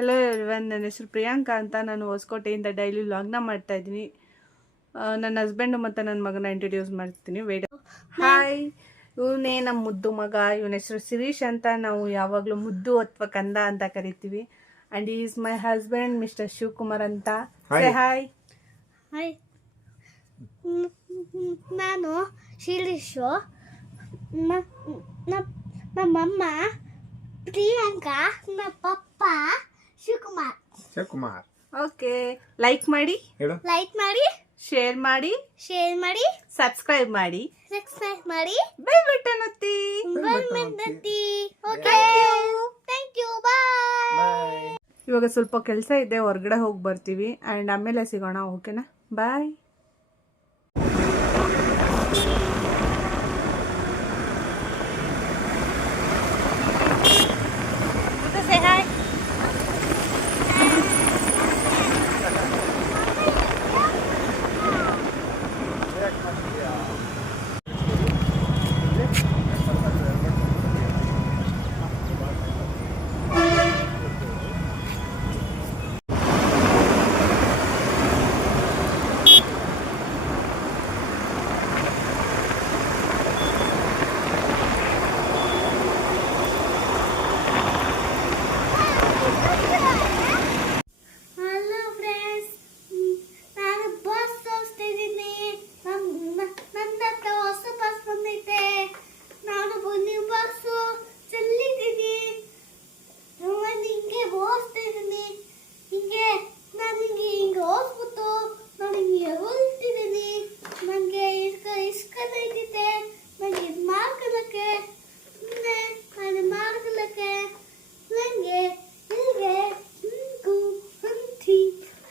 Hello everyone, ನನ್ನ ಹೆಸರು ಪ್ರಿಯಾಂಕಾ ಅಂತ. ನಾನು ಹೊಸಕೋಟೆಯಿಂದ ಡೈಲಿ ವ್ಲಾಗ್ನ ಮಾಡ್ತಾ ಇದ್ದೀನಿ. ನನ್ನ ಹಸ್ಬೆಂಡು ಮತ್ತು ನನ್ನ ಮಗನ ಇಂಟ್ರೊಡ್ಯೂಸ್ ಮಾಡ್ತೀನಿ. ಹಾಯ್, ಇವನೇ ನಮ್ಮ ಮುದ್ದು ಮಗ. ಇವನ ಹೆಸರು ಶಿರೀಶ್ ಅಂತ. ನಾವು ಯಾವಾಗಲೂ ಮುದ್ದು ಅಥವಾ ಕಂದ ಅಂತ ಕರಿತೀವಿ. And is my husband mister Shivakumar ಅಂತ. ಹಾಯ್ ಹಾಯ್, ನಾನು ಶಿರೀಶು. ನಮ್ಮಮ್ಮ ಪ್ರಿಯಾಂಕಾ, ನಮ್ಮ ಪಪ್ಪ ಶಿವಕುಮಾರ್. ಓಕೆ, ಲೈಕ್ ಮಾಡಿ, ಶೇರ್ ಮಾಡಿ, ಸಬ್ಸ್ಕ್ರೈಬ್ ಮಾಡಿ, ಬೆಲ್ ಬಟನ್ ಒತ್ತಿ. ಓಕೆ, ಥ್ಯಾಂಕ್ ಯು, ಬಾಯ್. ಇವಾಗ ಸ್ವಲ್ಪ ಕೆಲಸ ಇದೆ, ಹೊರಗಡೆ ಹೋಗಿ ಬರ್ತೀವಿ. ಆ್ಯಂಡ್ ಆಮೇಲೆ ಸಿಗೋಣ. ಓಕೆನಾ? ಬಾಯ್.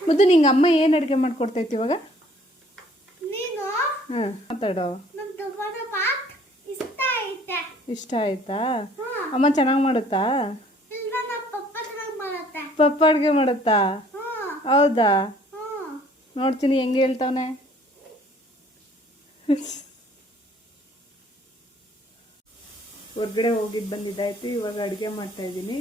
ಮುದ್ದು, ನಿಂಗೆ ಅಮ್ಮ ಏನು ಅಡುಗೆ ಮಾಡ್ಕೊಡ್ತೈತಿ ಇವಾಗ? ಮಾತಾಡೋ. ಇಷ್ಟ ಆಯ್ತಾ? ಅಮ್ಮ ಚೆನ್ನಾಗಿ ಮಾಡುತ್ತಾ? ಪಪ್ಪ ಅಡುಗೆ ಮಾಡುತ್ತಾ? ಹೌದಾ? ನೋಡ್ತೀನಿ ಹೆಂಗೆ ಹೇಳ್ತಾವನೆ. ಹೊರ್ಗಡೆ ಹೋಗಿದ್ದು ಬಂದಿದ್ದಾಯ್ತು. ಇವಾಗ ಅಡುಗೆ ಮಾಡ್ತಾ ಇದ್ದೀನಿ.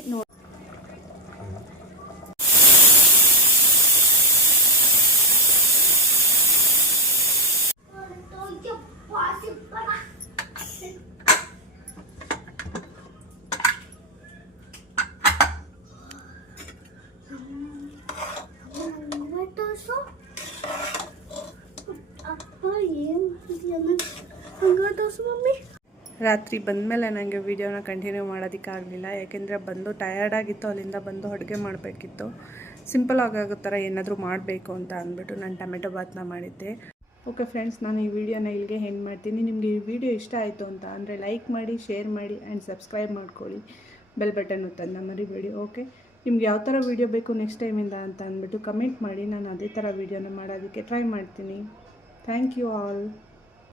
ರಾತ್ರಿ ಬಂದಮೇಲೆ ನನಗೆ ವಿಡಿಯೋನ ಕಂಟಿನ್ಯೂ ಮಾಡೋದಕ್ಕಾಗಲಿಲ್ಲ. ಯಾಕೆಂದರೆ ಬಂದು ಟಯರ್ಡಾಗಿತ್ತು. ಅಲ್ಲಿಂದ ಬಂದು ಅಡುಗೆ ಮಾಡಬೇಕಿತ್ತು. ಸಿಂಪಲ್ ಆಗೋ ಥರ ಏನಾದರೂ ಮಾಡಬೇಕು ಅಂತ ಅಂದ್ಬಿಟ್ಟು ನಾನು ಟೊಮೆಟೊ ಬಾತ್ನ ಮಾಡಿದ್ದೆ. ಓಕೆ ಫ್ರೆಂಡ್ಸ್, ನಾನು ಈ ವಿಡಿಯೋನ ಇಲ್ಲಿಗೆ ಹೆಂಗೆ ಮಾಡ್ತೀನಿ. ನಿಮಗೆ ಈ ವಿಡಿಯೋ ಇಷ್ಟ ಆಯಿತು ಅಂತ ಅಂದರೆ ಲೈಕ್ ಮಾಡಿ, ಶೇರ್ ಮಾಡಿ ಆ್ಯಂಡ್ ಸಬ್ಸ್ಕ್ರೈಬ್ ಮಾಡ್ಕೊಳ್ಳಿ. ಬೆಲ್ ಬಟನ್ ಒತ್ತನ್ನು ಮರಿಬೇಡಿ. ಓಕೆ, ನಿಮ್ಗೆ ಯಾವ ಥರ ವೀಡಿಯೋ ಬೇಕು ನೆಕ್ಸ್ಟ್ ಟೈಮಿಂದ ಅಂತ ಅಂದ್ಬಿಟ್ಟು ಕಮೆಂಟ್ ಮಾಡಿ. ನಾನು ಅದೇ ಥರ ವೀಡಿಯೋನ ಮಾಡೋದಕ್ಕೆ ಟ್ರೈ ಮಾಡ್ತೀನಿ. Thank you all.